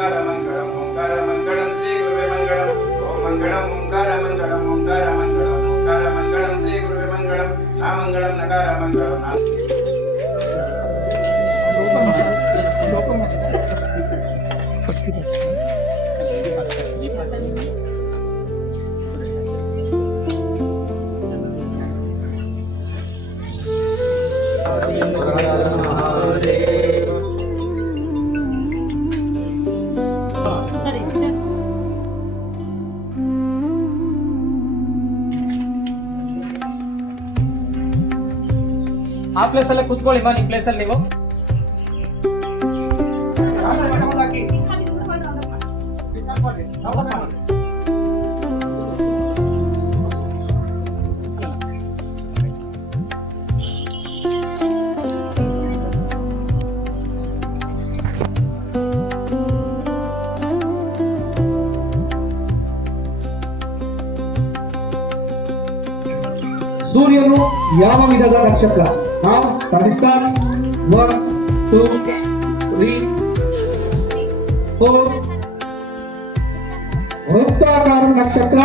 ಶ್ರೀ ಗುರುವೇ ಮಂಗಳಂ. ಓಂ ಮಂಗಳಂ ಓಂಕಾರ ಮಂಗಳಂ ಓಂಕಾರ ಮಂಗಳಂ ಓಂಕಾರ ಮಂಗಳಂ ಶ್ರೀ ಗುರುವೇ ಮಂಗಳಂ. ಆ ಮಂಗಳಂ ನಕಾರ ಮಂಗಳಂ. ಆ ಪ್ಲೇಸ್ ಅಲ್ಲೇ ಕೂತ್ಕೊಳ್ಳಿ ನಿಮ್ಮ ಪ್ಲೇಸ್ ಅಲ್ಲಿ ನೀವು. ಸೂರ್ಯನು ಯಾವ ವಿಧದ ನಕ್ಷತ್ರ? ನಾವು ಸ್ಟಾರ್ಟ್ 1 2 3 4. ವೃತ್ತಾಕಾರ ನಕ್ಷತ್ರ.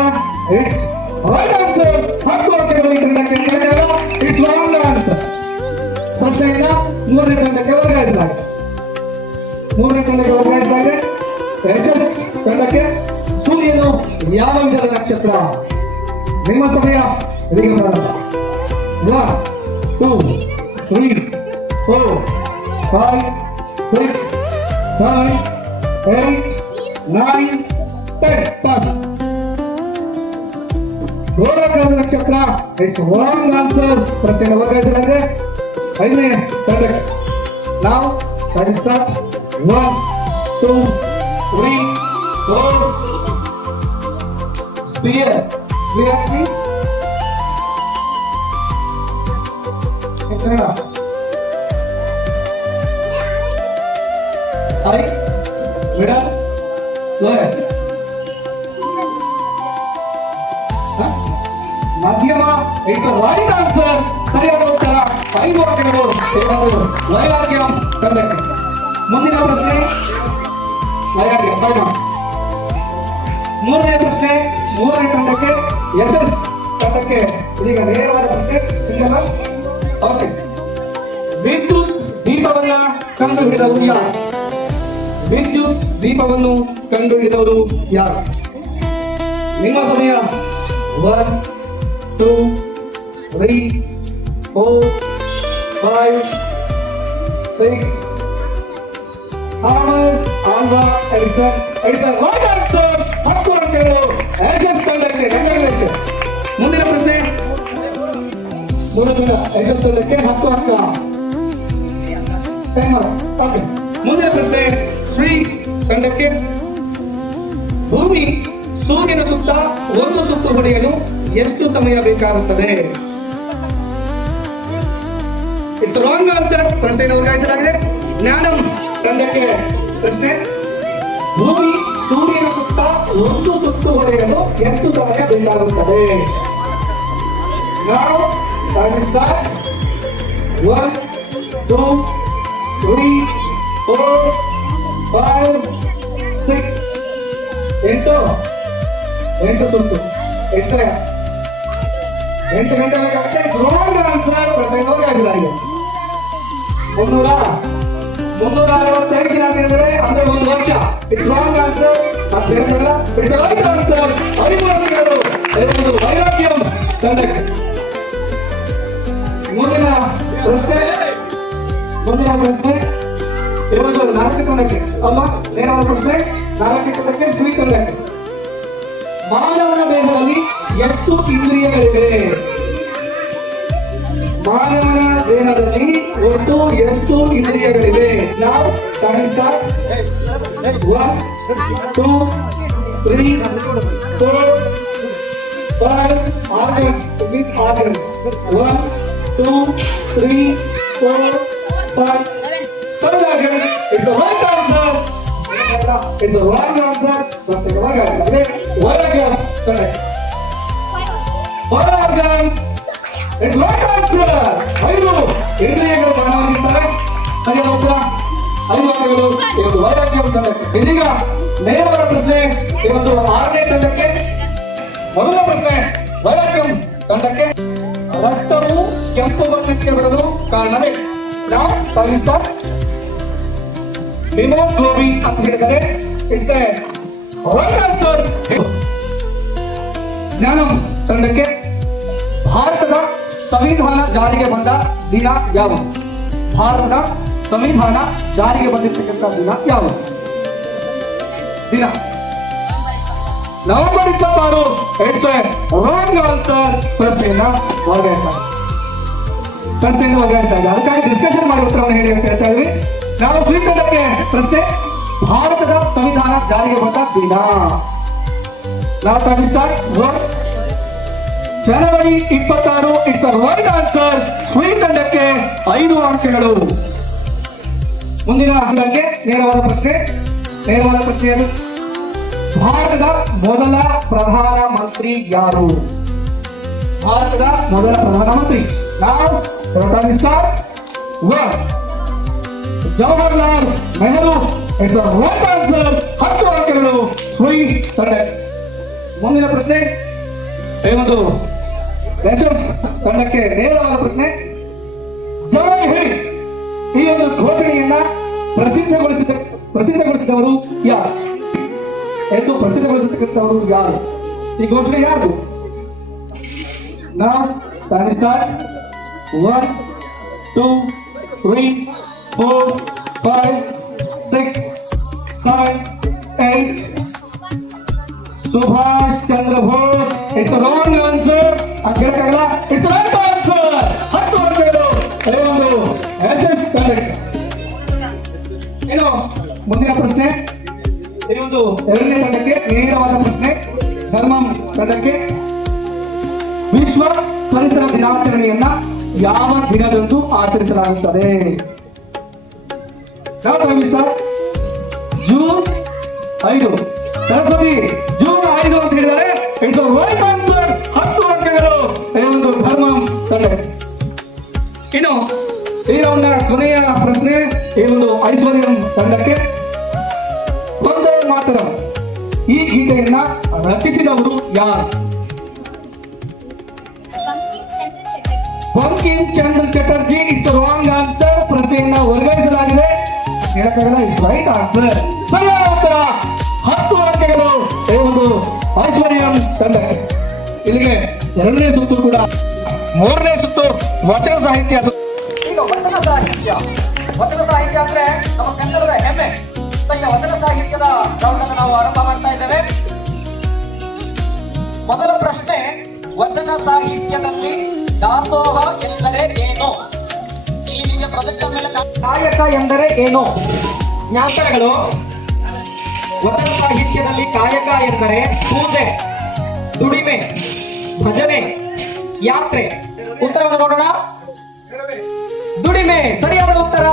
It's right answer. 10 ಅಂಕಗಳು ನಕ್ಷತ್ರ. It's wrong answer. ಪ್ರಶ್ನೆಯಿಂದ 3ನೇ ತಂಡಕ್ಕೆ ವರ್ಗಾಯಿಸಲಾಗಿದೆ. 3ನೇ ತಂಡಕ್ಕೆ ವರ್ಗಾಯಿಸಲಾಗಿದೆ. ಯಶಸ್ ತಂಡಕ್ಕೆ ಸೂರ್ಯನು ಯಾವ ವಿಧದ ನಕ್ಷತ್ರ? ನಿಮ್ಮ ಸಮಯ ಇದೀಗ ಪ್ರಾರಂಭ. 1 2 3 4 5 6 7 8 9 10. ಪಾಸ್. ಗೋಳಾಕಾರ ನಕ್ಷತ್ರ. It's wrong answer. ಪ್ರಶ್ನೆಯನ್ನು ವರ್ಗಾಯಿಸಲಾಗಿದೆ. 5ನೇ ತಂಡಕ್ಕೆ ನಾವು start 1 2 3 4. Sphere. Sphere please. Kannada. High middle lower. ಮಧ್ಯಮ. It's right answer. ಸರಿಯಾದ ಉತ್ತರ. 5 ಅಂಕಗಳು ವೈರಾಗ್ಯಂ ತಂಡಕ್ಕೆ. ಮುಂದಿನ ಪ್ರಶ್ನೆ ವೈರಾಗ್ಯಂ. 3ನೇ ಪ್ರಶ್ನೆ 3ನೇ ತಂಡಕ್ಕೆ ಯಶಸ್ ತಂಡಕ್ಕೆ. ಇದೀಗ ನೇರವಾದ ಪ್ರಶ್ನೆ. ಓಕೆ. ವಿದ್ಯುತ್ ದೀಪವನ್ನ ಕಂಡುಹಿಡಿದವರು ಯಾರು? ವಿದ್ಯುತ್ ದೀಪವನ್ನು ಕಂಡುಹಿಡಿದವರು ಯಾರು? ನಿಮ್ಮ ಸಮಯ 1 2 3 4 5 6. ಥಾಮಸ್ ಆಲ್ವಾ ಎಡಿಸನ್. Edison right answer. 10 ಅಂಕಗಳು ಯಶಸ್ ತಂಡಕ್ಕೆ. ಮುಂದಿನ ಪ್ರಶ್ನೆ 3ನೇ ಯಶಸ್ ತಂಡಕ್ಕೆ 10 ಅಂಕ. ಓಕೆ. ಮುಂದಿನ ಪ್ರಶ್ನೆ ಶ್ರೀ ತಂಡಕ್ಕೆ. ಭೂಮಿ ಸೂರ್ಯನ ಸುತ್ತ ಒಂದು ಸುತ್ತು ಹೊಡೆಯಲು ಎಷ್ಟು ಸಮಯ ಬೇಕಾಗುತ್ತದೆ? It's wrong answer. ಪ್ರಶ್ನೆಯನ್ನು ವರ್ಗಾಯಿಸಲಾಗಿದೆ. ಜ್ಞಾನಂ ತಂಡಕ್ಕೆ ಪ್ರಶ್ನೆ. ಭೂಮಿ ಸೂರ್ಯನ ಸುತ್ತ ಒಂದು ಸುತ್ತು ಹೊಡೆಯಲು ಎಷ್ಟು ಸಮಯ ಬೇಕಾಗುತ್ತದೆ? ನಾವು ಸ್ಟಾರ್ಟ್ 1 2 3 4 5 6. 8 ಸುತ್ತು. ಎಷ್ಟು 8 ಗಂಟೆ ಬೇಕಾಗುತ್ತೆ. Wrong answer. ಪ್ರಶ್ನೆ ವರ್ಗಾಯಿಸಲಾಗಿದೆ. 365 ದಿನ ಅಂದರೆ 1 ವರ್ಷ. It's wrong answer. ಮತ್ತೇನಿಲ್ಲ. It's right answer. 5 ಅಂಕಗಳು ವೈರಾಗ್ಯಂ ತಂಡಕ್ಕೆ. ಮುಂದಿನ ಪ್ರಶ್ನೆ 4ನೇ ತಂಡಕ್ಕೆ. ಅಮ್ಮ ನೇರವಾದ ಪ್ರಶ್ನೆ. 4ನೇ ತಂಡಕ್ಕೆ ಶ್ರೀ ತಂಡಕ್ಕೆ. ಮಾನವನ ದೇಹದಲ್ಲಿ ಎಷ್ಟು ಇಂದ್ರಿಯಗಳಿವೆ? ಮಾನವನ ದೇಹದಲ್ಲಿ ಒಟ್ಟು ಎಷ್ಟು ಇಂದ್ರಿಯಗಳಿವೆ? ನಾವು 1 2 3 4 5 organs. 1 2 3 4 5 7 organs. It's the right answer. It's the right answer. Organs. It's right answer. 5 ಇಂದ್ರಿಯಗಳು ಮಾನವನಿರ್ತಾರೆ. ಸರಿಯಾದ ಉತ್ತರ 5 ಅಂಕಗಳು. ಈ ಒಂದು ವೈರಾಗ್ಯಂ ತಂಡಕ್ಕೆ. ಇದೀಗ ನೇರವಾದ ಪ್ರಶ್ನೆ ಈ ಒಂದು 6ನೇ ತಂಡಕ್ಕೆ. ಮೊದಲ ಪ್ರಶ್ನೆ ವೈರಾಗ್ಯಂ ತಂಡಕ್ಕೆ. ರಕ್ತವು ಕೆಂಪು ಬಣ್ಣಕ್ಕೆ ಬರಲು ಕಾರಣವೇ? ನಾವು ಸಾಗಿಸ್ತಾ ಹಿಮೋಗ್ಲೋಬಿನ್ ಅಂತ ಹೇಳ್ತಾರೆ. It's A right answer. ಜ್ಞಾನಂ ತಂಡಕ್ಕೆ. ಭಾರತದ ಸಂವಿಧಾನ ಜಾರಿಗೆ ಬಂದ ದಿನ ಯಾವುದು? ಭಾರತದ ಸಂವಿಧಾನ ಜಾರಿಗೆ ಬಂದಿರತಕ್ಕಂಥ ದಿನ ಯಾವುದು? ದಿನ November 26. It's A wrong answer. ಪ್ರಶ್ನೆಯನ್ನ ವರ್ಗಾಯಿಸ್ತಾರೆ. ಪ್ರಶ್ನೆಯನ್ನು ವರ್ಗಾಯಿಸ್ತಾ ಇದೆ. ಅದಕ್ಕಾಗಿ ಡಿಸ್ಕಷನ್ ಮಾಡಿ ಉತ್ತರವನ್ನು ಹೇಳಿ ಅಂತ ಹೇಳ್ತಾ ಇದ್ವಿ. ನಾವು ಸ್ವೀಕರಣಕ್ಕೆ ಪ್ರಶ್ನೆ ಭಾರತದ ಸಂವಿಧಾನ ಜಾರಿಗೆ ಬಂದ ದಿನ. ನಾವು ಜನವರಿ 26. It's a right answer. ಸ್ವೀಕರಣಕ್ಕೆ 5 ಅಂಕಗಳು. ಮುಂದಿನ ಹಂತಕ್ಕೆ ನೇರವಾದ ಪ್ರಶ್ನೆ. ನೇರವಾದ ಪ್ರಶ್ನೆಯನ್ನು ಭಾರತದ ಮೊದಲ ಪ್ರಧಾನಮಂತ್ರಿ ಯಾರು? ಭಾರತದ ಮೊದಲ ಪ್ರಧಾನಮಂತ್ರಿ. ನಾವು Jawaharlal Nehru. It's a right answer. 10 ಅಂಕಗಳು. ಮುಂದಿನ ಪ್ರಶ್ನೆ ಒಂದು ತಂಡಕ್ಕೆ ನೇರವಾದ ಪ್ರಶ್ನೆ. ಜೈ ಹಿಂದ್ ಈ ಒಂದು ಘೋಷಣೆಯನ್ನ ಪ್ರಸಿದ್ಧಗೊಳಿಸಿದವರು ಯಾರು ಎಂದು ಪ್ರಸಿದ್ಧಗೊಳಿಸತಕ್ಕಂಥವರು ಯಾರು? ಈ ಘೋಷಣೆ ಯಾರು? ನಾವು time start. 1 2 3 4 5 6 7 8. Subhash Chandra Bose. It's a wrong answer ಅಂತ ಹೇಳಕ್ಕಾಗಲ್ಲ. It's right answer. 10 ಅಂಕಗಳು. ಒಂದು ಎಸ್ಎಸ್ ತಂಡಕ್ಕೆ. ಏನು ಮುಂದಿನ ಪ್ರಶ್ನೆ ಈ ಒಂದು 2ನೇ ತಂಡಕ್ಕೆ ನೇರವಾದ ಪ್ರಶ್ನೆ. ಧರ್ಮಂ ತಂಡಕ್ಕೆ. ವಿಶ್ವ ಪರಿಸರ ದಿನಾಚರಣೆಯನ್ನ ಯಾವ ದಿನದಂದು ಆಚರಿಸಲಾಗುತ್ತದೆ? ಜೂನ್ 5. ಸರಸ್ವತಿ ಜೂನ್ 5 ಅಂತ ಹೇಳಿದರೆ ಇಟ್ಸ್ ಅ ರೈಟ್ ಆನ್ಸರ್. 10 ಅಂಕಗಳು. ಒಂದು ಧರ್ಮಂ ತಂಡಕ್ಕೆ. ಇನ್ನು ಈ ರೌಂಡ್ನ ಕೊನೆಯ ಪ್ರಶ್ನೆ ಈ ಒಂದು ಐಶ್ವರ್ಯಂ ತಂಡಕ್ಕೆ. ವಂದೇ ಮಾತರಂ ಈ ಗೀತೆಯನ್ನ ರಚಿಸಿದವರು ಯಾರು? Bankim Chandra Chatterjee. It's wrong answer. ಪ್ರಶ್ನೆಯನ್ನ ವರ್ಗಾಯಿಸಲಾಗಿದೆ. ಹೇಳಕ್ಕಾಗಲ್ಲ. It's right answer. ಸರಿಯಾದ ಉತ್ತರ. 10 ಅಂಕಗಳು. ಒಂದು ಐಶ್ವರ್ಯಂ ತಂಡಕ್ಕೆ. ಇಲ್ಲಿಗೆ 2ನೇ ಸುತ್ತು ಕೂಡ. 3ನೇ ಸುತ್ತು ವಚನ ಸಾಹಿತ್ಯ. ಈಗ ವಚನ ಸಾಹಿತ್ಯ ಅಂದ್ರೆ ನಮ್ಮ ಕನ್ನಡದ ಹೆಮ್ಮೆ. ಈಗ ವಚನ ಸಾಹಿತ್ಯದ ರೌಂಡ್ ಅನ್ನು ನಾವು ಆರಂಭ ಮಾಡ್ತಾ ಇದ್ದೇವೆ. ಮೊದಲ ಪ್ರಶ್ನೆ, ವಚನ ಸಾಹಿತ್ಯದಲ್ಲಿ ದಾಸೋಹ ಎಂದರೆ ಏನು? ಇಲ್ಲಿ ನಿಮಗೆ ಪ್ರೊಜೆಕ್ಟ್ ಮೇಲೆ ಕಾಯಕ ಎಂದರೆ ಏನು? ಜ್ಞಾಪಕಗಳು. ವಚನ ಸಾಹಿತ್ಯದಲ್ಲಿ ಕಾಯಕ ಎಂದರೆ ಪೂಜೆ, ದುಡಿಮೆ, ಭಜನೆ, ಯಾತ್ರೆ. ಉತ್ತರವನ್ನು ನೋಡೋಣ. ದುಡಿಮೆ ಸರಿಯಾದ ಉತ್ತರ.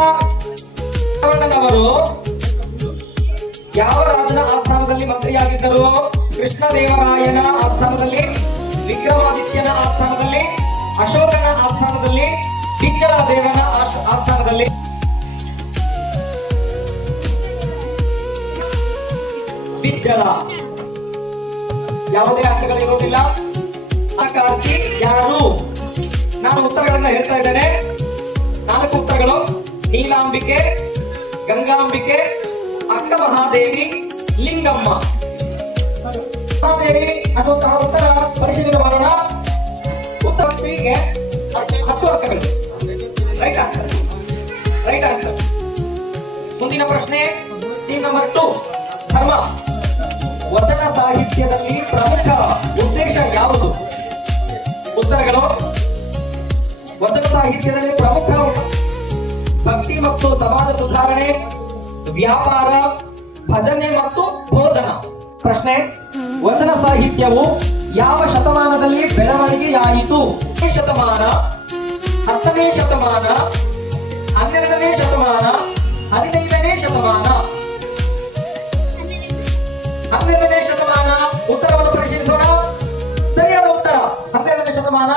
ಅವರು ಯಾವ ರಾಜನ ಆಸ್ಥಾನದಲ್ಲಿ ಮಂತ್ರಿಯಾಗಿದ್ದರು? ಕೃಷ್ಣದೇವರಾಯನ ಆಸ್ಥಾನದಲ್ಲಿ, ವಿಕ್ರಮಾದಿತ್ಯನ ಆಸ್ಥಾನದಲ್ಲಿ, ಅಶೋಕನ ಆಸ್ಥಾನದಲ್ಲಿ, ಬಿಜ್ಜಳ ದೇವನ ಆಸ್ಥಾನದಲ್ಲಿ. ಬಿಜ್ಜಳ. ಯಾವುದೇ ಅರ್ಥಗಳಿರುವುದಿಲ್ಲ. ಕಾರ್ತಿ ಯಾರು? ನಾನು ಉತ್ತರಗಳನ್ನ ಹೇಳ್ತಾ ಇದ್ದೇನೆ. 4 ಉತ್ತರಗಳು. ನೀಲಾಂಬಿಕೆ, ಗಂಗಾಂಬಿಕೆ, ಅಕ್ಕ ಮಹಾದೇವಿ, ಲಿಂಗಮ್ಮ. ಮಹಾದೇವಿ ಅನ್ನುವಂತಹ ಉತ್ತರ ಪರಿಶೀಲನೆ ಮಾಡೋಣ. ಉತ್ತರಕ್ಕೆ 10 ಅಂಕಗಳು. Right answer. Right answer. ಮುಂದಿನ ಪ್ರಶ್ನೆ ಟೀಮ್ ನಂಬರ್ 2. ಧರ್ಮ. ವಚನ ಸಾಹಿತ್ಯದಲ್ಲಿ ಪ್ರಮುಖ ಉದ್ದೇಶ ಯಾವುದು? ಉತ್ತರಗಳು. ವಚನ ಸಾಹಿತ್ಯದಲ್ಲಿ ಪ್ರಮುಖ ಭಕ್ತಿ ಮತ್ತು ಸಮಾಜ ಸುಧಾರಣೆ, ವ್ಯಾಪಾರ, ಭಜನೆ ಮತ್ತು ಬೋಧನ. ಪ್ರಶ್ನೆ, ವಚನ ಸಾಹಿತ್ಯವು ಯಾವ ಶತಮಾನದಲ್ಲಿ ಬೆಳವಣಿಗೆಯಾಯಿತು? ಶತಮಾನ, 10ನೇ ಶತಮಾನ, 12ನೇ ಶತಮಾನ, 15ನೇ ಶತಮಾನ? 12ನೇ ಶತಮಾನ. ಉತ್ತರವನ್ನು ಪರಿಶೀಲಿಸೋಣ. ಸರಿಯಾದ ಉತ್ತರ 12ನೇ ಶತಮಾನ.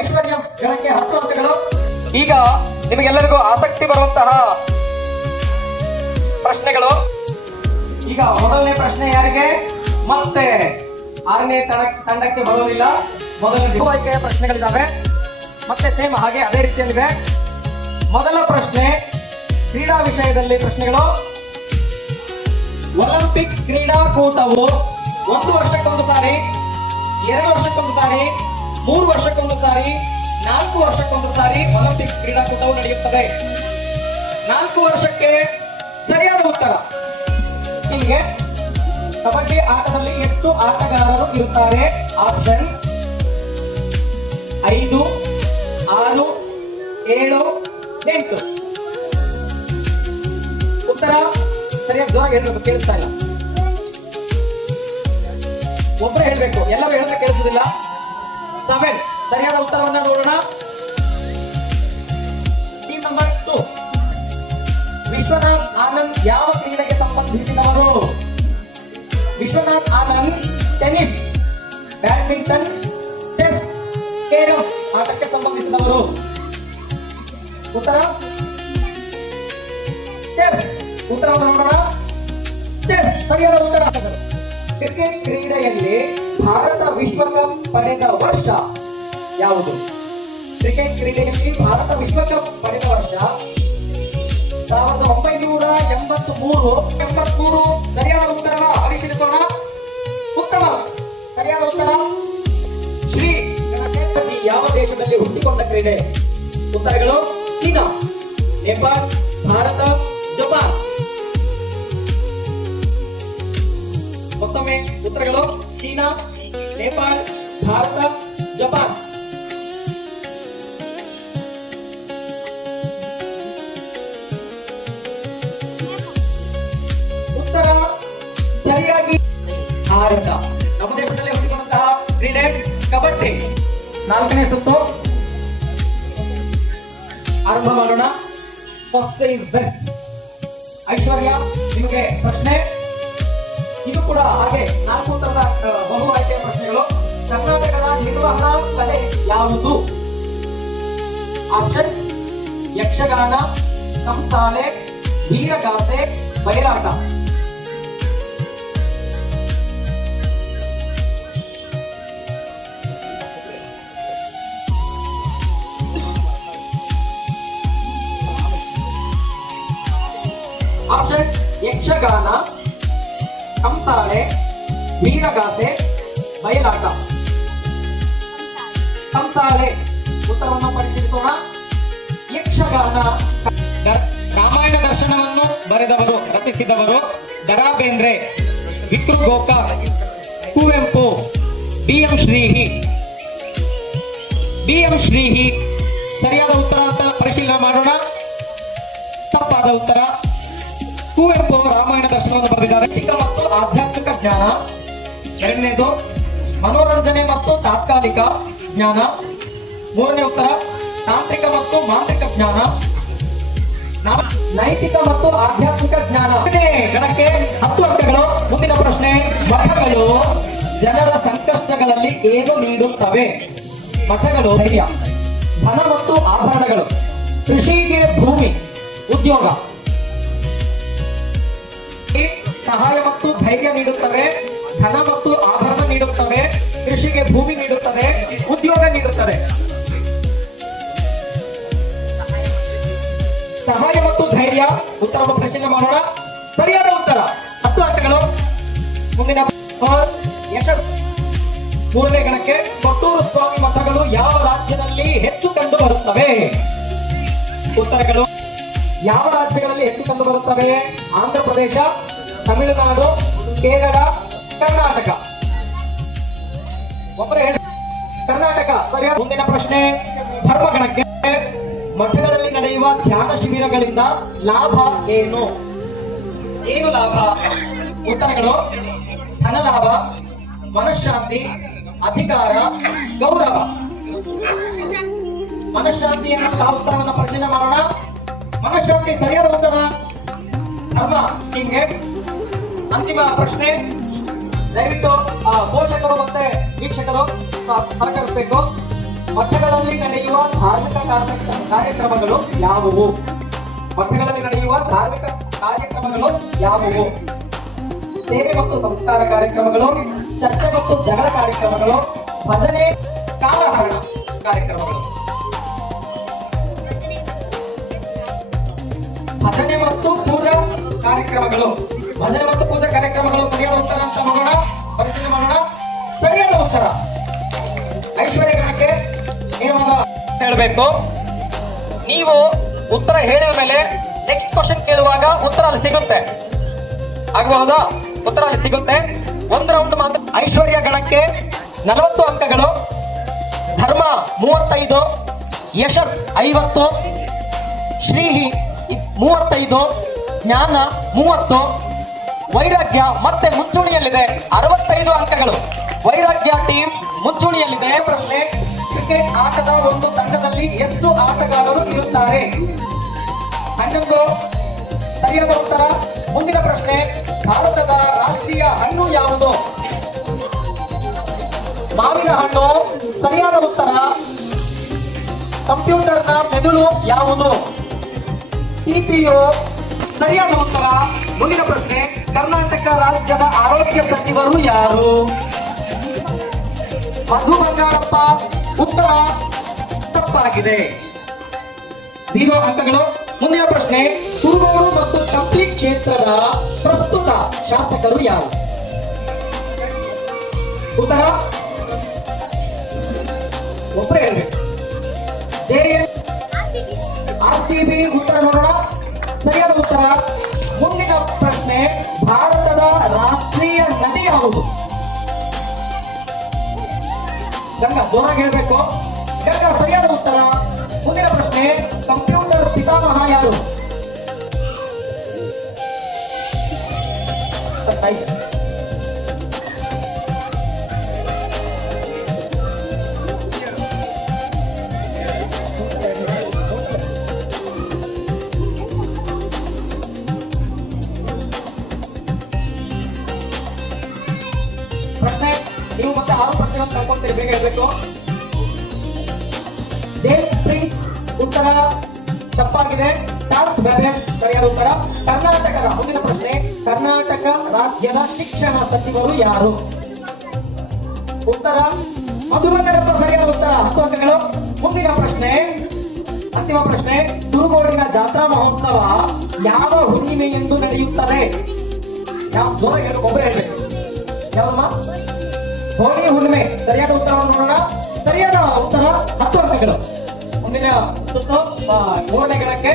ಐಶ್ವರ್ಯ ಜನಕ್ಕೆ 10 ಅಂಕಗಳು. ಈಗ ನಿಮಗೆಲ್ಲರಿಗೂ ಆಸಕ್ತಿ ಬರುವಂತಹ ಪ್ರಶ್ನೆ ಈಗ ಮೊದಲನೇ ಪ್ರಶ್ನೆ ಯಾರಿಗೆ? ಮತ್ತೆ 6ನೇ ತಂಡಕ್ಕೆ ಬರೋದಿಲ್ಲ. ಮೊದಲನೇ ಆಯ್ಕೆಯ ಪ್ರಶ್ನೆಗಳಿದ್ದಾವೆ, ಮತ್ತೆ ಸೇಮ್ ಹಾಗೆ ಅದೇ ರೀತಿಯಲ್ಲಿವೆ. ಮೊದಲ ಪ್ರಶ್ನೆ ಕ್ರೀಡಾ ವಿಷಯದಲ್ಲಿ ಪ್ರಶ್ನೆಗಳು. ಒಲಿಂಪಿಕ್ ಕ್ರೀಡಾಕೂಟವು 1 ವರ್ಷಕ್ಕೊಂದು ಸಾರಿ, 2 ವರ್ಷಕ್ಕೊಂದು ಸಾರಿ, 3 ವರ್ಷಕ್ಕೊಂದು ಸಾರಿ, 4 ವರ್ಷಕ್ಕೊಂದು ಸಾರಿ ಒಲಿಂಪಿಕ್ ಕ್ರೀಡಾಕೂಟವು ನಡೆಯುತ್ತದೆ. 4 ವರ್ಷಕ್ಕೆ ಸರಿಯಾದ ಉತ್ತರ. ಹೀಗೆ ಕಬಡ್ಡಿ ಆಟದಲ್ಲಿ ಎಷ್ಟು ಆಟಗಾರರು ಇರುತ್ತಾರೆ? ಆಪ್ಷನ್ 5, 6, 7, 8. ಉತ್ತರ ಸರಿಯಾಗಿ ಜೋರಾಗಿ ಹೇಳ್ಬೇಕು, ಕೇಳಿಸ್ತಾ ಇಲ್ಲ. ಒಬ್ಬರೇ ಹೇಳ್ಬೇಕು, ಎಲ್ಲರೂ ಹೇಳಿದ್ರೆ ಕೇಳಿಸುವುದಿಲ್ಲ. 7 ಸರಿಯಾದ ಉತ್ತರವನ್ನ ನೋಡೋಣ. ಟೀಮ್ ನಂಬರ್ 2 ವಿಶ್ವನಾಥ್ ಆನಂದ್ ಯಾವ ಕ್ರೀಡೆಗೆ ಸಂಬಂಧಿಸಿದವರು? Viswanath Anand tennis, badminton, chess, carrom ಆಟಕ್ಕೆ ಸಂಬಂಧಿಸಿದವರು. ಉತ್ತರ ಚೆಸ್. ಉತ್ತರವನ್ನು ನೋಡೋಣ. ಚೆಸ್ ಸರಿಯಾದ ಉತ್ತರ. ಕ್ರಿಕೆಟ್ ಕ್ರೀಡೆಯಲ್ಲಿ ಭಾರತ ವಿಶ್ವಕಪ್ ಪಡೆದ ವರ್ಷ ಯಾವುದು? ಕ್ರಿಕೆಟ್ ಕ್ರೀಡೆಯಲ್ಲಿ ಭಾರತ ವಿಶ್ವಕಪ್ ಪಡೆದ ವರ್ಷ 1983. ಸರಿಯಾದ ಉತ್ತರ ಪರಿಶೀಲಿಸೋಣ. ಉತ್ತಮ ಸರಿಯಾದ ಉತ್ತರ ಶ್ರೀ ಗಣೇಶ್ ಯಾವ ದೇಶದಲ್ಲಿ ಹುಟ್ಟಿಕೊಂಡ ಕ್ರೀಡೆ? ಉತ್ತರಗಳು ಚೀನಾ, ನೇಪಾಳ, ಭಾರತ, ಜಪಾನ್. ಮತ್ತೊಮ್ಮೆ ಉತ್ತರಗಳು ಚೀನಾ, ನೇಪಾಳ, ಭಾರತ, ಜಪಾನ್. ಉತ್ತರ ಸರಿಯಾಗಿ ಭಾರತ. ನಮ್ಮ ದೇಶದಲ್ಲಿ ಹುಟ್ಟಿಕೊಂಡಂತಹ ಕ್ರೀಡೆ ಕಬಡ್ಡಿ. 4ನೇ ಸುತ್ತು ಆರಂಭ ಮಾಡೋಣ. First is best. ಐಶ್ವರ್ಯ ನಿಮಗೆ ಪ್ರಶ್ನೆ. ಇದು ಕೂಡ ಹಾಗೆ 4 ಉತ್ತರದ ಬಹು ಆಯ್ಕೆಯ ಪ್ರಶ್ನೆಗಳು. ಕರ್ನಾಟಕದ ನಿರ್ವಹಣಾ ಕಲೆ ಯಾವುದು? ಆಪ್ಷನ್ ಯಕ್ಷಗಾನ, ಕಂಸಾಳೆ, ವೀರಗಾಸೆ, ಬಯಲಾಟ. ಆಪ್ಷನ್ ಯಕ್ಷಗಾನ, ಕಂಸಾಳೆ, ವೀರಗಾಸೆ, ಬಯಲಾಟ. ಕಂಸಾಳೆ ಉತ್ತರವನ್ನು ಪರಿಶೀಲಿಸೋಣ. ಯಕ್ಷಗಾನ. ರಾಮಾಯಣ ದರ್ಶನವನ್ನು ಬರೆದವರು, ರಚಿಸಿದವರು ದ.ರಾ ಬೇಂದ್ರೆ, ವಿಕ್ರು ಗೋಕಾಕ್, ಕುವೆಂಪು, ಬಿ.ಎಂ. ಶ್ರೀಹಿ. ಸರಿಯಾದ ಉತ್ತರ ಅಂತ ಪರಿಶೀಲನೆ ಮಾಡೋಣ. ತಪ್ಪಾದ ಉತ್ತರ. ಕುವೆಂಪು ರಾಮಾಯಣ ದರ್ಶನವನ್ನು ಬರೆದಿದ್ದಾರೆ. ನೈತಿಕ ಮತ್ತು ಆಧ್ಯಾತ್ಮಿಕ ಜ್ಞಾನ. 2ನೇದು ಮನೋರಂಜನೆ ಮತ್ತು ತಾತ್ಕಾಲಿಕ ಜ್ಞಾನ. 3ನೇ ಉತ್ತರ ತಾಂತ್ರಿಕ ಮತ್ತು ಮಾಂತ್ರಿಕ ಜ್ಞಾನ. ನೈತಿಕ ಮತ್ತು ಆಧ್ಯಾತ್ಮಿಕ ಜ್ಞಾನ. ಗಣಕ್ಕೆ 10 ಅಂಕಗಳು. ಮುಂದಿನ ಪ್ರಶ್ನೆ, ಮಠಗಳು ಜನರ ಸಂಕಷ್ಟಗಳಲ್ಲಿ ಏನು ನೀಡುತ್ತವೆ? ಮಠಗಳು ಧೈರ್ಯ, ಧನ ಮತ್ತು ಆಭರಣಗಳು, ಕೃಷಿಗೆ ಭೂಮಿ, ಉದ್ಯೋಗ. ಸಹಾಯ ಮತ್ತು ಧೈರ್ಯ ನೀಡುತ್ತವೆ, ಧನ ಮತ್ತು ಆಭರಣ ನೀಡುತ್ತವೆ, ಕೃಷಿಗೆ ಭೂಮಿ ನೀಡುತ್ತದೆ, ಉದ್ಯೋಗ ನೀಡುತ್ತದೆ. ಸಹಾಯ ಮತ್ತು ಧೈರ್ಯ ಉತ್ತರವನ್ನು ಪರಿಶೀಲನೆ ಮಾಡೋಣ. ಸರಿಯಾದ ಉತ್ತರ 10 ಅಂಕಗಳು. ಮುಂದಿನ 3ನೇ ಗಣಕ್ಕೆ ಕೊಟ್ಟೂರು ಸ್ವಾಮಿ ಮಠಗಳು ಯಾವ ರಾಜ್ಯದಲ್ಲಿ ಹೆಚ್ಚು ಕಂಡು ಬರುತ್ತವೆ? ಉತ್ತರಗಳು ಯಾವ ರಾಜ್ಯಗಳಲ್ಲಿ ಹೆಚ್ಚು ಕಂಡು ಬರುತ್ತವೆ? ಆಂಧ್ರ ಪ್ರದೇಶ, ತಮಿಳುನಾಡು, ಕೇರಳ, ಕರ್ನಾಟಕ. ಒಬ್ಬರೇ ಹೇಳಿ. ಕರ್ನಾಟಕ. ಮುಂದಿನ ಪ್ರಶ್ನೆ, ಧರ್ಮಗಣಕ್ಕೆ ಮಠಗಳಲ್ಲಿ ನಡೆಯುವ ಧ್ಯಾನ ಶಿಬಿರಗಳಿಂದ ಲಾಭ ಏನು? ಏನು ಲಾಭ? ಉತ್ತರಗಳು ಧನ ಲಾಭ, ಮನಃಶಾಂತಿ, ಅಧಿಕಾರ, ಗೌರವ. ಮನಃಶಾಂತಿ ಎನ್ನುವಂತಹ ಉತ್ತರವನ್ನು ಪರಿಶೀಲನೆ ಮಾಡೋಣ. ಮನಃಶಾಂತಿ ಸರಿಯಾದ ಉತ್ತರ. ಧರ್ಮ. ಹೀಗೆ ಅಂತಿಮ ಪ್ರಶ್ನೆ. ದಯವಿಟ್ಟು ಪೋಷಕರು ಮತ್ತೆ ವೀಕ್ಷಕರು ಸಹಕರಿಸಬೇಕು. ಮಠಗಳಲ್ಲಿ ನಡೆಯುವ ಧಾರ್ಮಿಕ ಕಾರ್ಯಕ್ರಮಗಳು ಯಾವುವು? ಮಠಗಳಲ್ಲಿ ನಡೆಯುವ ಧಾರ್ಮಿಕ ಕಾರ್ಯಕ್ರಮಗಳು ಯಾವುವು? ಸೇವೆ ಮತ್ತು ಸಂಸ್ಕಾರ ಕಾರ್ಯಕ್ರಮಗಳು, ಚರ್ಚೆ ಮತ್ತು ಜಗಳ ಕಾರ್ಯಕ್ರಮಗಳು, ಭಜನೆ, ಕಾಲಹರಣ ಕಾರ್ಯಕ್ರಮಗಳು. ಭಜನೆ ಮತ್ತು ಪೂಜಾ ಕಾರ್ಯಕ್ರಮಗಳು. ಭಜನೆ ಮತ್ತು ಪೂಜಾ ಕಾರ್ಯಕ್ರಮಗಳು ಸರಿಯಾದ ಉತ್ತರ ಅಂತ ನೋಡೋಣ, ಪರಿಶೀಲನೆ ಮಾಡೋಣ. ಸರಿಯಾದ ಉತ್ತರ ಐಶ್ವರ್ಯ ಗಣಕ್ಕೆ ಏನಾದ ಹೇಳಬೇಕು. ನೀವು ಉತ್ತರ ಹೇಳಿದ ಮೇಲೆ ನೆಕ್ಸ್ಟ್ ಕ್ವಶನ್ ಕೇಳುವಾಗ ಉತ್ತರ ಅಲ್ಲಿ ಸಿಗುತ್ತೆ, ಆಗಬಹುದಾ? ಉತ್ತರ ಅಲ್ಲಿ ಸಿಗುತ್ತೆ. ಒಂದು ರೌಂಡ್ ಮಾತ್ರ. ಐಶ್ವರ್ಯ ಗಣಕ್ಕೆ 40 ಅಂಕಗಳು, ಧರ್ಮ 35, ಯಶಸ್ 50, ಶ್ರೀಹಿ 35, ಜ್ಞಾನ 30, ವೈರಾಗ್ಯ ಮತ್ತೆ ಮುಂಚೂಣಿಯಲ್ಲಿದೆ 65 ಅಂಕಗಳು. ವೈರಾಗ್ಯ ಟೀಮ್ ಮುಂಚೂಣಿಯಲ್ಲಿದೆ. ಪ್ರಶ್ನೆ, ಕ್ರಿಕೆಟ್ ಆಟದ ಒಂದು ತಂಡದಲ್ಲಿ ಎಷ್ಟು ಆಟಗಾರರು ಇರುತ್ತಾರೆ? 11 ಸರಿಯಾದ ಉತ್ತರ. ಮುಂದಿನ ಪ್ರಶ್ನೆ, ಭಾರತದ ರಾಷ್ಟ್ರೀಯ ಹಣ್ಣು ಯಾವುದು? ಮಾವಿನ ಹಣ್ಣು ಸರಿಯಾದ ಉತ್ತರ. ಕಂಪ್ಯೂಟರ್ನ ಮೆದುಳು ಯಾವುದು? ಸಿಪಿಯು ಸರಿಯಾದ ಉತ್ತರ. ಮುಂದಿನ ಪ್ರಶ್ನೆ, ಕರ್ನಾಟಕ ರಾಜ್ಯದ ಆರೋಗ್ಯ ಸಚಿವರು ಯಾರು? ಮಧು ಬಂಗಾರಪ್ಪ. ಉತ್ತರ ತಪ್ಪಾಗಿದೆ, 0 ಅಂಕಗಳು. ಮುಂದಿನ ಪ್ರಶ್ನೆ, ಕುರುಗೋಡು ಮತ್ತು ಕಂಪ್ಲಿ ಕ್ಷೇತ್ರದ ಪ್ರಸ್ತುತ ಶಾಸಕರು ಯಾರು? ಉತ್ತರ ಒಬ್ಬರೇ ಹೇಳ್ಬೇಕು. JDS, RCB. ಉತ್ತರ ನೋಡೋಣ, ಸರಿಯಾದ ಉತ್ತರ. ಮುಂದಿನ ಪ್ರಶ್ನೆ, ಭಾರತದ ರಾಷ್ಟ್ರೀಯ ನದಿ ಯಾವುದು? ಗಂಗಾ. ಜೋರಾಗಿ ಹೇಳ್ಬೇಕು. ಗಂಗಾ ಸರಿಯಾದ ಉತ್ತರ. ಮುಂದಿನ ಪ್ರಶ್ನೆ, ಕಂಪ್ಯೂಟರ್ ಪಿತಾಮಹ ಯಾರು? ಪ್ರಶ್ನೆ, ನೀವು ಮತ್ತೆ 6 ಪ್ರಶ್ನೆಗಳನ್ನು ಕಳ್ಕೊಂತೀರಿ, ಬೇಗ ಹೇಳ್ಬೇಕು. James prince. ಉತ್ತರ ತಪ್ಪಾಗಿದೆ. ಚಾರ್ಲ್ಸ್ ಬ್ಯಾಬೆಲ್ ಸರಿಯಾದ ಉತ್ತರ. ಕರ್ನಾಟಕದ ಮುಂದಿನ ಪ್ರಶ್ನೆ, ಕರ್ನಾಟಕ ರಾಜ್ಯದ ಶಿಕ್ಷಣ ಸಚಿವರು ಯಾರು? ಉತ್ತರ ಮಧು ಬಂಗಾರಪ್ಪ. ಸರಿಯಾದ ಉತ್ತರ, 10 ಅಂಕಗಳು. ಮುಂದಿನ ಪ್ರಶ್ನೆ, ಅಂತಿಮ ಪ್ರಶ್ನೆ, ಕುರುಗೋಡಿನ ಜಾತ್ರಾ ಮಹೋತ್ಸವ ಯಾವ ಹುಣ್ಣಿಮೆ ಎಂದು ನಡೆಯುತ್ತದೆ? ಯಾವ ಜೋರ ಹೇಳು, ಒಬ್ಬರೇ ಹೇಳ್ಬೇಕು. ಯಾವಮ್ಮ? ಹೋಳಿ ಹುಣ್ಣಿಮೆ. ಸರಿಯಾದ ಉತ್ತರವನ್ನು ನೋಡೋಣ. ಸರಿಯಾದ ಉತ್ತರ, 10 ಅಂಕಗಳು. ಮುಂದಿನ ಸುತ್ತು 3ನೇ ಗಣಕ್ಕೆ.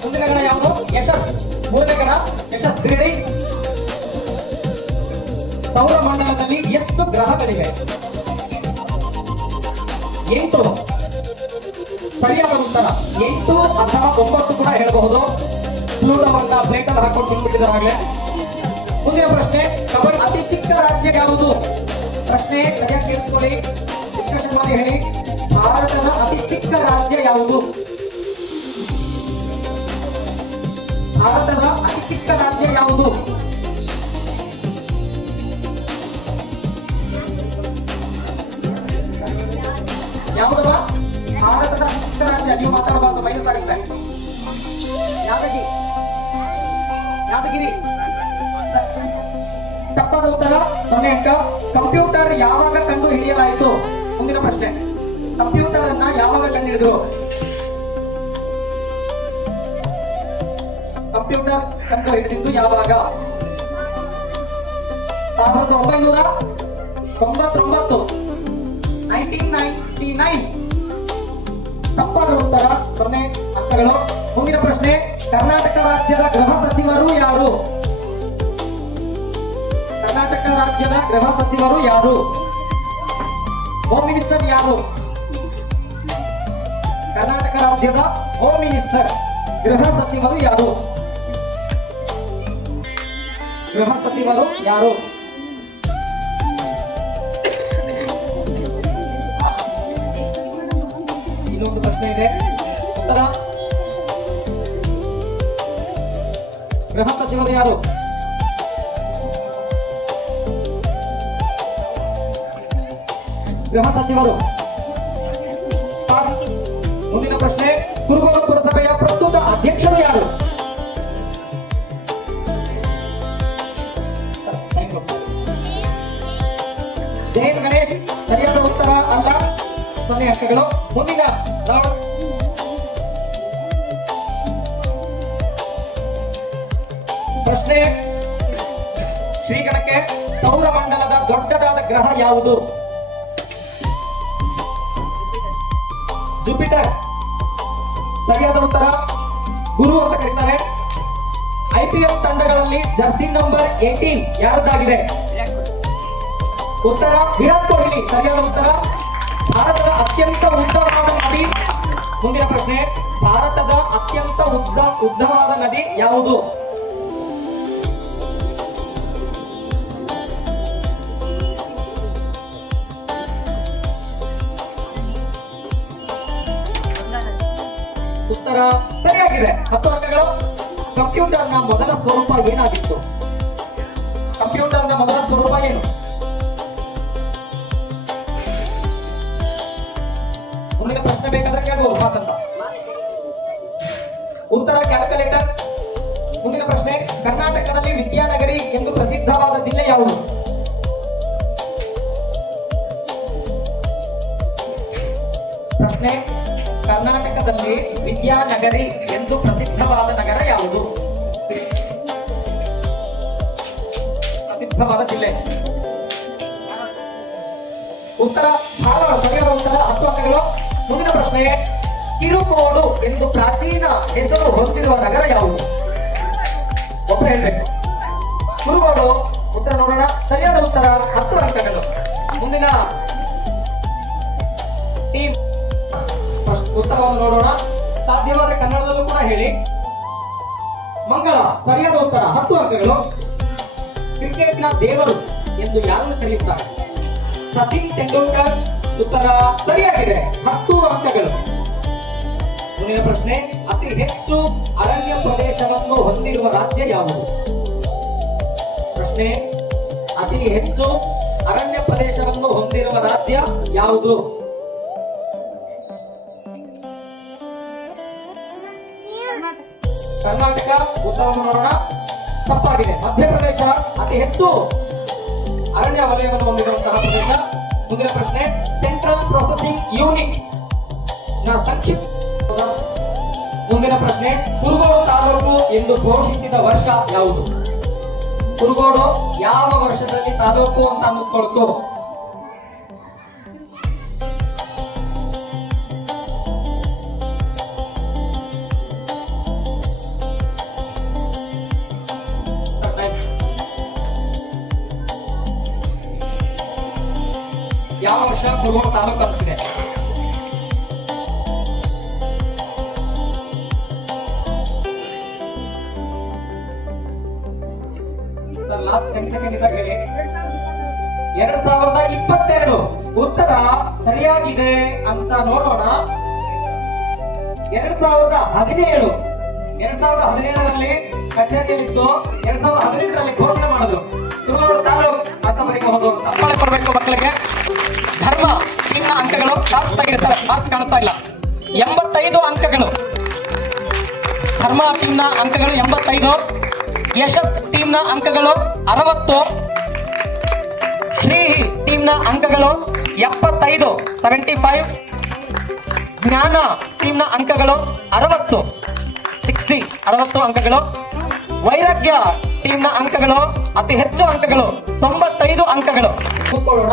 ಮುಂದಿನ ಗಣ ಯಾವುದು? ಯಶಸ್. 3ನೇ ಗಣ ಯಶಸ್ ಕ್ರೀಡೆ. ಸೌರಮಂಡಲದಲ್ಲಿ ಎಷ್ಟು ಗ್ರಹಗಳಿವೆ? 8. ಸರಿಯಾದ ಉತ್ತರ 8 ಅಥವಾ 9 ಕೂಡ ಹೇಳಬಹುದು. ಪ್ಲೂಟೋವನ್ನ ಪ್ಲೇಟ್ ಅಲ್ಲಿ ಹಾಕೊಂಡು ತಿನ್ಬಿಟ್ಟಿದ್ದಾಗಲೇ. ಮುಂದಿನ ಪ್ರಶ್ನೆ, ಕಬಡ್ಡಿ ಅತಿ ಚಿಕ್ಕ ರಾಜ್ಯ ಯಾವುದು? ಪ್ರಶ್ನೆ ಸರಿಯಾಗಿ ಕೇಳಿಸ್ಕೊಳ್ಳಿ, ಡಿಸ್ಕಷನ್ ಮಾಡಿ ಹೇಳಿ. ಭಾರತದ ಅತಿ ಚಿಕ್ಕ ರಾಜ್ಯ ಯಾವುದು? ಭಾರತದ ಅತಿ ಚಿಕ್ಕ ರಾಜ್ಯ ಯಾವುದು? ಯಾವುದವ? ಭಾರತದ ಅತಿ ಚಿಕ್ಕ ರಾಜ್ಯ. ನೀವು ಮಾತಾಡಬಾರ್ದು, ಮೈನಸ್ ಆಗುತ್ತೆ. ಯಾದಗಿರಿ. ತಪ್ಪಾದ ಉತ್ತರ, 0 ಅಂಕ. ಕಂಪ್ಯೂಟರ್ ಯಾವಾಗ ಕಂಡು ಹಿಡಿಯಲಾಯಿತು? ಮುಂದಿನ ಪ್ರಶ್ನೆ, ಕಂಪ್ಯೂಟರ್ ಅನ್ನ ಯಾವಾಗ ಕಂಡು ಹಿಡಿದ್ರು? ಕಂಪ್ಯೂಟರ್ ಕಂಡು ಹಿಡಿದಿದ್ದು ಯಾವಾಗ? 1999. 1999. ತಪ್ಪಾದ ಉತ್ತರ, 0 ಅಂಕಗಳು. ಮುಂದಿನ ಪ್ರಶ್ನೆ, ಕರ್ನಾಟಕ ರಾಜ್ಯದ ಗೃಹ ಸಚಿವರು ಯಾರು? ಕರ್ನಾಟಕ ರಾಜ್ಯದ ಗೃಹ ಸಚಿವರು ಯಾರು? ಹೋಮ್ ಮಿನಿಸ್ಟರ್ ಯಾರು? ಕರ್ನಾಟಕ ರಾಜ್ಯದ ಹೋಮ್ ಮಿನಿಸ್ಟರ್. ಗೃಹ ಸಚಿವರು ಯಾರು? ಗೃಹ ಸಚಿವರು ಯಾರು? ಇನ್ನೊಂದು ಪ್ರಶ್ನೆ ಇದೆ, ಉತ್ತರ. ಗೃಹ ಸಚಿವರು ಯಾರು? ಗೃಹ ಸಚಿವರು ಮುಂದಿನ ಪ್ರಶ್ನೆ, ಕುರುಗೋಡು ಪುರಸಭೆಯ ಪ್ರಸ್ತುತ ಅಧ್ಯಕ್ಷರು ಯಾರು? ಜೈನ್ ಗಣೇಶ್ ಸರಿಯಾದ ಉತ್ತರ ಅಲ್ಲ, 0 ಅಂಕಗಳು. ಮುಂದಿನ ರೌಂಡ್. ಪ್ರಶ್ನೆ, ಶ್ರೀಗಣಕ್ಕೆ ಸೌರಮಂಡಲದ ದೊಡ್ಡದಾದ ಗ್ರಹ ಯಾವುದು? ಜುಪಿಟರ್. ಸರಿಯಾದ ಉತ್ತರ ಗುರು ಅಂತ ಕರೀತಾರೆ. IPL ತಂಡಗಳಲ್ಲಿ ಜರ್ಸಿ ನಂಬರ್ 18 ಯಾರದ್ದಾಗಿದೆ? ಉತ್ತರ ವಿರಾಟ್ ಕೊಹ್ಲಿ. ಸರಿಯಾದ ಉತ್ತರ. ಭಾರತದ ಅತ್ಯಂತ ಉದ್ದವಾದ ನದಿ. ಮುಂದಿನ ಪ್ರಶ್ನೆ, ಭಾರತದ ಅತ್ಯಂತ ಉದ್ದವಾದ ನದಿ ಯಾವುದು? ಉತ್ತರ ಸರಿಯಾಗಿದೆ, 10 ಅಂಕಗಳು. ಕಂಪ್ಯೂಟರ್ನ ಮೊದಲ ಸ್ವರೂಪ ಏನಾಗಿತ್ತು? ಕಂಪ್ಯೂಟರ್ನ ಮೊದಲ ಸ್ವರೂಪ ಏನು? ಮುಂದಿನ ಪ್ರಶ್ನೆ ಬೇಕಾದ್ರೆ ಕೇಳಬಹುದು ಪಾಸ್ ಅಂತ. ಉತ್ತರ ಕ್ಯಾಲ್ಕುಲೇಟರ್. ಮುಂದಿನ ಪ್ರಶ್ನೆ, ಕರ್ನಾಟಕದಲ್ಲಿ ವಿದ್ಯಾನಗರಿ ಎಂದು ಪ್ರಸಿದ್ಧವಾದ ಜಿಲ್ಲೆ ಯಾವುದು? ಪ್ರಶ್ನೆ, ಕರ್ನಾಟಕದಲ್ಲಿ ವಿದ್ಯಾನಗರಿ ಎಂದು ಪ್ರಸಿದ್ಧವಾದ ನಗರ ಯಾವುದು? ಪ್ರಸಿದ್ಧವಾದ ಜಿಲ್ಲೆ. ಉತ್ತರ ಧಾರವಾಡ. ಸರಿಯಾದ ಉತ್ತರ, 10 ಅಂಕಗಳು. ಮುಂದಿನ ಪ್ರಶ್ನೆ, ಕಿರುಕೋಡು ಎಂದು ಪ್ರಾಚೀನ ಹೆಸರು ಹೊಂದಿರುವ ನಗರ ಯಾವುದು? ಒಬ್ಬರು ಹೇಳ್ಬೇಕು. ಕುರುಗೋಡು. ಉತ್ತರ ನೋಡೋಣ. ಸರಿಯಾದ ಉತ್ತರ, 10 ಅಂಕಗಳು. ಮುಂದಿನ ಟೀಮ್ ಉತ್ತರವನ್ನು ನೋಡೋಣ. ಸಾಧ್ಯವಾದರೆ ಕನ್ನಡದಲ್ಲೂ ಕೂಡ ಹೇಳಿ. ಮಂಗಳ. ಸರಿಯಾದ ಉತ್ತರ, 10 ಅಂಕಗಳು. ಕ್ರಿಕೆಟ್ನ ದೇವರು ಎಂದು ಯಾರನ್ನು ಕರೆಯುತ್ತಾರೆ? ಸಚಿನ್ ತೆಂಡೂಲ್ಕರ್. ಉತ್ತರ ಸರಿಯಾಗಿದೆ, 10 ಅಂಕಗಳು. ಮುಂದಿನ ಪ್ರಶ್ನೆ, ಅತಿ ಹೆಚ್ಚು ಅರಣ್ಯ ಪ್ರದೇಶವನ್ನು ಹೊಂದಿರುವ ರಾಜ್ಯ ಯಾವುದು? ಪ್ರಶ್ನೆ, ಅತಿ ಹೆಚ್ಚು ಅರಣ್ಯ ಪ್ರದೇಶವನ್ನು ಹೊಂದಿರುವ ರಾಜ್ಯ ಯಾವುದು? ಕರ್ನಾಟಕ. ಉತ್ತರವನ್ನು ನೋಡೋಣ. ತಪ್ಪಾಗಿದೆ, ಮಧ್ಯಪ್ರದೇಶ ಅತಿ ಹೆಚ್ಚು ಅರಣ್ಯ ವಲಯವನ್ನು ಹೊಂದಿರುವಂತಹ ಪ್ರದೇಶ. ಮುಂದಿನ ಪ್ರಶ್ನೆ, ಸೆಂಟ್ರಲ್ ಪ್ರೊಸೆಸಿಂಗ್ ಯೂನಿಟ್ ನ ಸಂಕ್ಷಿಪ್ತ. ಮುಂದಿನ ಪ್ರಶ್ನೆ, ಕುರುಗೋಡು ತಾಲೂಕು ಎಂದು ಘೋಷಿಸಿದ ವರ್ಷ ಯಾವುದು? ಕುರುಗೋಡು ಯಾವ ವರ್ಷದಲ್ಲಿ ತಾಲೂಕು ಅಂತ ಅನ್ನಿಸ್ಕೊಳ್ತು? ಯಾವ ವರ್ಷ ಕುರುಗೋಡು ತಾಲೂಕು ಅನಿಸಿದೆ? ಲಾಸ್ಟ್ 10 ಸೆಕೆಂಡ್ ಇದ್ದಾಗ ಹೇಳಿ. 2022. ಉತ್ತರ ಸರಿಯಾಗಿದೆ ಅಂತ ನೋಡೋಣ. 2017. 2017ರಲ್ಲಿ ಕಚೇರಿಯಲ್ಲಿತ್ತು. 2015ರಲ್ಲಿ ಘೋಷಣೆ ಮಾಡಿದ್ರು ಕುರುಗೋಡು ತಾಲೂಕು ಮತ್ತೊಬ್ಬರಿಗೆ ಹೋಗೋದು. ತಪ್ಪಳೆ ಕೊಡಬೇಕು ಮಕ್ಕಳಿಗೆ. ಧರ್ಮ ಟೀಮ್ನ ಅಂಕಗಳು ಮಾರ್ಕ್ಸ್ ತೆಗೆದಿರ್ತಾರೆ, ಮಾರ್ಕ್ಸ್ ಕಾಣಿಸ್ತಾ ಇಲ್ಲ. 85 ಅಂಕಗಳು. ಧರ್ಮ ಟೀಮ್ನ ಅಂಕಗಳು 85. ಯಶಸ್ ಟೀಮ್ನ ಅಂಕಗಳು 60. ಶ್ರೀ ಟೀಮ್ನ ಅಂಕಗಳು 75, 75. ಜ್ಞಾನ ಟೀಮ್ನ ಅಂಕಗಳು 60, 60 ಅಂಕಗಳು. ವೈರಾಗ್ಯ ಟೀಮ್ನ ಅಂಕಗಳು ಅತಿ ಹೆಚ್ಚು ಅಂಕಗಳು 95 ಅಂಕಗಳು. ಕೂತ್ಕೊಳ್ಳೋಣ.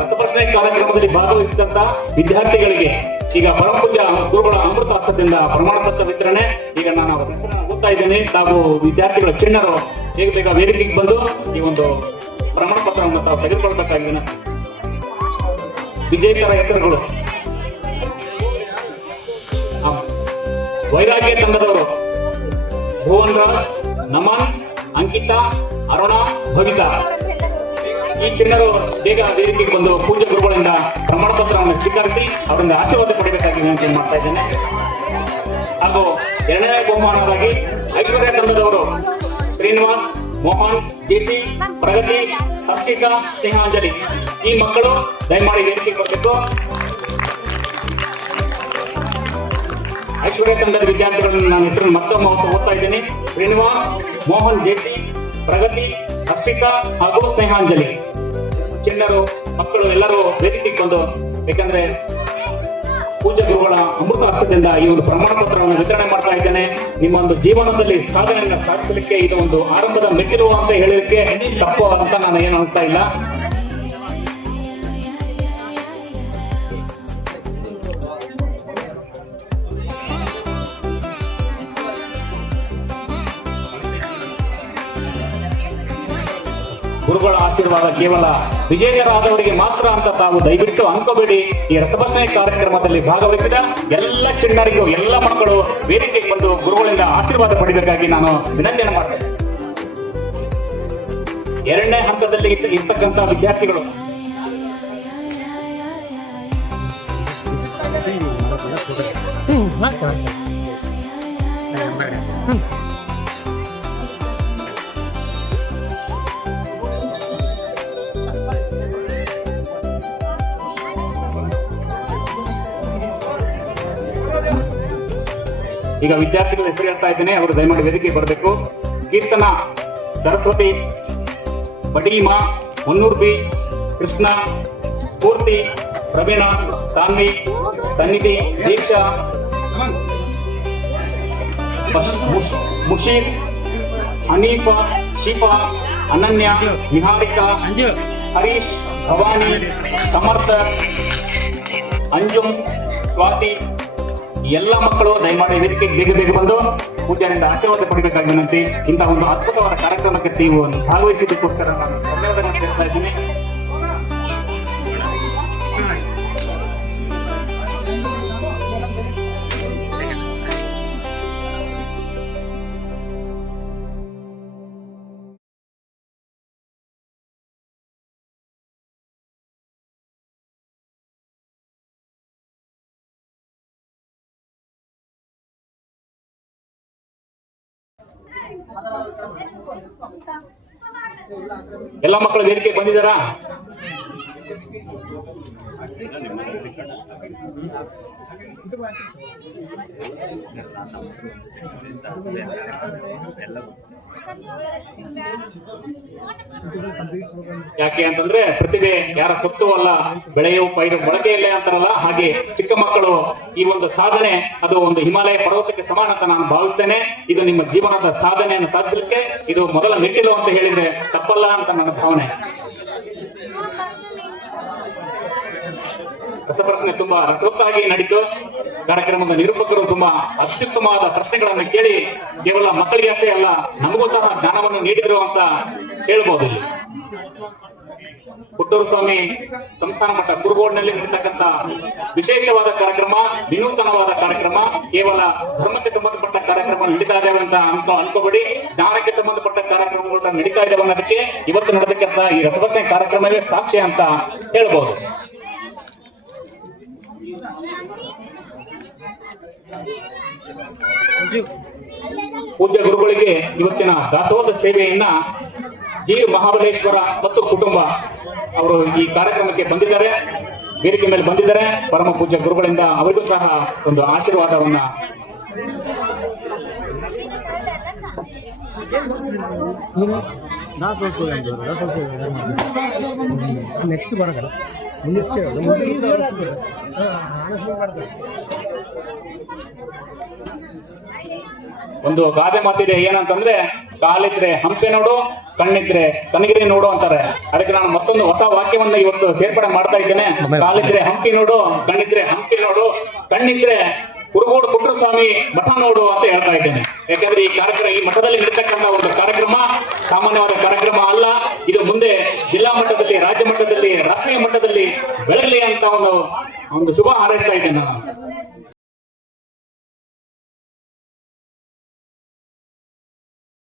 ರಸಪ್ರಶ್ನೆ ಕಾರ್ಯಕ್ರಮದಲ್ಲಿ ಭಾಗವಹಿಸಿದಂತ ವಿದ್ಯಾರ್ಥಿಗಳಿಗೆ ಈಗ ಪರಮಪೂಜ್ಯ ಗುರುಗಳ ಅಮೃತ ಹಸ್ತದಿಂದ ಪ್ರಮಾಣ ಪತ್ರ ವಿತರಣೆ. ಈಗ ನಾನು ಅವರ ಹೆಸರನ್ನು ಓದ್ತಾ ಇದ್ದೇನೆ. ತಾವು ವಿದ್ಯಾರ್ಥಿಗಳ ಚಿಣ್ಣರು ಬೇಗ ವೇದಿಕೆಗೆ ಬಂದು ಈ ಒಂದು ಪ್ರಮಾಣ ಪತ್ರವನ್ನು ತಾವು ತೆಗೆದುಕೊಳ್ಬೇಕಾಗಿದೆ. ವಿಜೇತರ ಹೆಸರುಗಳು: ವೈರಾಗ್ಯ ತಂಡದವರು ಭುವನ್ ರಾಜ್, ನಮನ್, ಅಂಕಿತಾ, ಅರುಣಾ, ಭವಿತಾ. ಈ ಚಿಣ್ಣರು ಬೇಗ ವೇದಿಕೆಗೆ ಬಂದು ಪೂಜ್ಯ ಗುರುಗಳಿಂದ ಪ್ರಮಾಣ ಪತ್ರವನ್ನು ಸ್ವೀಕರಿಸಿ ಅವರಿಂದ ಆಶೀರ್ವಾದ ಪಡೆಯಬೇಕಾಗಿ ವಿನಂತಿ ಮಾಡ್ತಾ ಇದ್ದೇನೆ. ಹಾಗೂ 2ನೇ ಬಹುಮಾನವಾಗಿ ಐಶ್ವರ್ಯ ತಂಡದವರು ಶ್ರೀನಿವಾಸ್, ಮೋಹನ್, ಜೆಸಿ, ಪ್ರಗತಿ, ಹರ್ಷಿಕಾ, ಸ್ನೇಹಾಂಜಲಿ. ಈ ಮಕ್ಕಳು ದಯಮಾಡಿ ವೇದಿಕೆಗೆ ಬರಬೇಕು. ಐಶ್ವರ್ಯ ತಂಡದ ವಿದ್ಯಾರ್ಥಿಗಳನ್ನು ನಾನು ಹೆಸರನ್ನು ಮತ್ತೊಮ್ಮೆ ಓದ್ತಾ ಇದ್ದೀನಿ. ಶ್ರೀನಿವಾಸ್, ಮೋಹನ್, ಜೆಸಿ, ಪ್ರಗತಿ, ಹರ್ಷಿಕಾ ಹಾಗೂ ಸ್ನೇಹಾಂಜಲಿ. ಚಿಣ್ಣರು ಮಕ್ಕಳು ಎಲ್ಲರೂ ವೇದಿಕೆಗೆ ಬಂದು, ಯಾಕಂದ್ರೆ ಪೂಜ್ಯ ಗುರುಗಳ ಅಮೃತ ಹಸ್ತದಿಂದ ಈ ಒಂದು ಪ್ರಮಾಣ ಪತ್ರವನ್ನು ವಿತರಣೆ ಮಾಡ್ತಾ ಇದ್ದೇನೆ. ನಿಮ್ಮ ಒಂದು ಜೀವನದಲ್ಲಿ ಸಾಧನೆಯನ್ನು ಸಾಧಿಸಲಿಕ್ಕೆ ಇದು ಒಂದು ಆರಂಭದ ಮೆಟ್ಟಿಲು ಅಂತ ಹೇಳಲಿಕ್ಕೆ ತಪ್ಪು ಅಂತ ನಾನು ಏನು ಅನ್ಸ್ತಾ ಇಲ್ಲ. ಗುರುಗಳ ಆಶೀರ್ವಾದ ಕೇವಲ ವಿಜೇತರಾದವರಿಗೆ ಮಾತ್ರ ಅಂತ ತಾವು ದಯವಿಟ್ಟು ಅನ್ಕೋಬೇಡಿ. ಈ ರಸಪ್ರಶ್ನೆ ಕಾರ್ಯಕ್ರಮದಲ್ಲಿ ಭಾಗವಹಿಸಿದ ಎಲ್ಲ ಚಿಣ್ಣರಿಗೂ, ಎಲ್ಲ ಮಕ್ಕಳು ವೇದಿಕೆಗೆ ಬಂದು ಗುರುಗಳಿಂದ ಆಶೀರ್ವಾದ ಪಡೆಯಬೇಕಾಗಿ ನಾನು ವಿನಂತಿಯನ್ನು ಮಾಡ್ತೇನೆ. ಎರಡನೇ ಹಂತದಲ್ಲಿ ಇರ್ತಕ್ಕಂಥ ವಿದ್ಯಾರ್ಥಿಗಳು ಈಗ ವಿದ್ಯಾರ್ಥಿಗಳ ಹೆಸರು ಹೇಳ್ತಾ ಇದ್ದೇನೆ, ಅವರು ದಯಮಾಡಿ ವೇದಿಕೆಗೆ ಬರಬೇಕು. ಕೀರ್ತನ, ಸರಸ್ವತಿ, ಬಡೀಮಾ, ಮುನ್ನೂರ್ ಬಿ, ಕೃಷ್ಣ, ಸ್ಫೂರ್ತಿ, ಪ್ರವೀಣ, ಸಾನ್ವಿ, ಸನ್ನಿಧಿ, ದೀಕ್ಷಾ, ಮುಷೀರ್, ಹನೀಫಾ, ಶಿಫಾ, ಅನನ್ಯ, ನಿಹಾರಿಕಾ, ಹರೀಶ್, ಭವಾನಿ, ಸಮರ್ಥ, ಅಂಜುಮ್, ಸ್ವಾತಿ, ಎಲ್ಲ ಮಕ್ಕಳು ದಯಮಾಡಿ ವೇದಿಕೆಗೆ ಬೇಗ ಬೇಗ ಬಂದು ಪೂಜಾರಿಂದ ಆಶೀರ್ವಾದ ಪಡಿಬೇಕಾಗಿ ವಿನಂತಿ. ಇಂತಹ ಒಂದು ಅದ್ಭುತವಾದ ಕಾರ್ಯಕ್ರಮಕ್ಕೆ ನೀವು ಭಾಗವಹಿಸಿದ್ದಕ್ಕೋಸ್ಕರ ನಾನು ಧನ್ಯವಾದಗಳನ್ನು ತಿಳಿಸ್ತಾ ಇದ್ದೀನಿ. ಎಲ್ಲ ಮಕ್ಕಳು ವೇದಿಕೆ ಬಂದಿದ್ದಾರಾ? ಯಾಕೆ ಅಂತಂದ್ರೆ ಪ್ರತಿಭೆ ಯಾರ ಸೊತ್ತು ಅಲ್ಲ, ಬೆಳೆಯುವ ಪೈರು ಮೊಳಕೆಯಲ್ಲೇ ಅಂತಾರಲ್ಲ, ಹಾಗೆ ಚಿಕ್ಕ ಮಕ್ಕಳು ಈ ಒಂದು ಸಾಧನೆ ಅದು ಒಂದು ಹಿಮಾಲಯ ಪರ್ವತಕ್ಕೆ ಸಮಾನ ಅಂತ ನಾನು ಭಾವಿಸ್ತೇನೆ. ಇದು ನಿಮ್ಮ ಜೀವನದ ಸಾಧನೆಯನ್ನು ಸಾಧಿಸಲಿಕ್ಕೆ ಇದು ಮೊದಲ ಮೆಟ್ಟಿಲು ಅಂತ ಹೇಳಿದ್ರೆ ತಪ್ಪಲ್ಲ ಅಂತ ನನ್ನ ಭಾವನೆ. ರಸಪ್ರಶ್ನೆ ತುಂಬಾ ರಸವತ್ತಾಗಿ ನಡೀತು. ಕಾರ್ಯಕ್ರಮದ ನಿರೂಪಕರು ತುಂಬಾ ಅತ್ಯುತ್ತಮವಾದ ಪ್ರಶ್ನೆಗಳನ್ನು ಕೇಳಿ ಕೇವಲ ಮಕ್ಕಳಿಗೆ ಅಷ್ಟೇ ಅಲ್ಲ, ನಮಗೂ ಸಹ ಜ್ಞಾನವನ್ನು ನೀಡಿದ್ರು ಅಂತ ಹೇಳ್ಬೋದು. ಇಲ್ಲಿ ಪುಟ್ಟೂರು ಸ್ವಾಮಿ ಸಂಸ್ಥಾನ ಮಟ್ಟ ಕುರುಗೋಡಿನಲ್ಲಿ ನಡೀತಕ್ಕಂಥ ವಿಶೇಷವಾದ ಕಾರ್ಯಕ್ರಮ, ವಿನೂತನವಾದ ಕಾರ್ಯಕ್ರಮ. ಕೇವಲ ಧರ್ಮಕ್ಕೆ ಸಂಬಂಧಪಟ್ಟ ಕಾರ್ಯಕ್ರಮ ನಡೀತಾ ಇದ್ದೇವೆ ಅಂತ ಅನ್ಕೋಬೇಡಿ. ಜ್ಞಾನಕ್ಕೆ ಸಂಬಂಧಪಟ್ಟ ಕಾರ್ಯಕ್ರಮಗಳು ನಡೀತಾ ಇದ್ದೇವೆ ಅನ್ನೋದಕ್ಕೆ ಇವತ್ತು ನಡೆದಕ್ಕಂಥ ಈ ರಸಪ್ರಶ್ನೆ ಕಾರ್ಯಕ್ರಮವೇ ಸಾಕ್ಷಿ ಅಂತ ಹೇಳ್ಬೋದು. ಪೂಜ್ಯ ಗುರುಗಳಿಗೆ ಇವತ್ತಿನ ದಾಸೋಹ ಸೇವೆಯನ್ನ ಜಿ ಮಹಾಬಲೇಶ್ವರ ಮತ್ತು ಕುಟುಂಬ ಅವರು ಈ ಕಾರ್ಯಕ್ರಮಕ್ಕೆ ಬಂದಿದ್ದಾರೆ, ವೇದಿಕೆ ಮೇಲೆ ಬಂದಿದ್ದಾರೆ. ಪರಮ ಪೂಜ್ಯ ಗುರುಗಳಿಂದ ಅವರಿಗೂ ಸಹ ಒಂದು ಆಶೀರ್ವಾದವನ್ನ ನೆಕ್ಸ್ಟ್ ಬರಲ್ಲ ಒಂದು ಗಾದೆ ಮಾತಿದೆ, ಏನಂತಂದ್ರೆ ಕಾಲಿದ್ರೆ ಹಂಪೆ ನೋಡು, ಕಣ್ಣಿದ್ರೆ ಕನಗಿರಿ ನೋಡು ಅಂತಾರೆ. ಅದಕ್ಕೆ ನಾನು ಮತ್ತೊಂದು ಹೊಸ ವಾಕ್ಯವನ್ನ ಇವತ್ತು ಸೇರ್ಪಡೆ ಮಾಡ್ತಾ ಇದ್ದೇನೆ. ಕಾಲಿದ್ರೆ ಹಂಪಿ ನೋಡು, ಕಣ್ಣಿದ್ರೆ ಹಂಪಿ ನೋಡು, ಕಣ್ಣಿದ್ರೆ ಕುರುಗೋಡು ಪುಟ್ಟೂರು ಸ್ವಾಮಿ ಮಠ ನೋಡು ಅಂತ ಹೇಳ್ತಾ ಇದ್ದೇನೆ. ಯಾಕಂದ್ರೆ ಈ ಕಾರ್ಯಕ್ರಮ, ಈ ಮಠದಲ್ಲಿ ನಡೀತಕ್ಕಂಥ ಒಂದು ಕಾರ್ಯಕ್ರಮ ಸಾಮಾನ್ಯವಾದ ಕಾರ್ಯಕ್ರಮ ಅಲ್ಲ. ಇದು ಮುಂದೆ ಜಿಲ್ಲಾ ಮಟ್ಟದಲ್ಲಿ, ರಾಜ್ಯ ಮಟ್ಟದಲ್ಲಿ, ರಾಷ್ಟ್ರೀಯ ಮಟ್ಟದಲ್ಲಿ ಬೆಳಗಲಿ ಅಂತ ಒಂದು ಶುಭ ಹಾರೈಸ್ತಾ ಇದ್ದೇನೆ ನಾನು.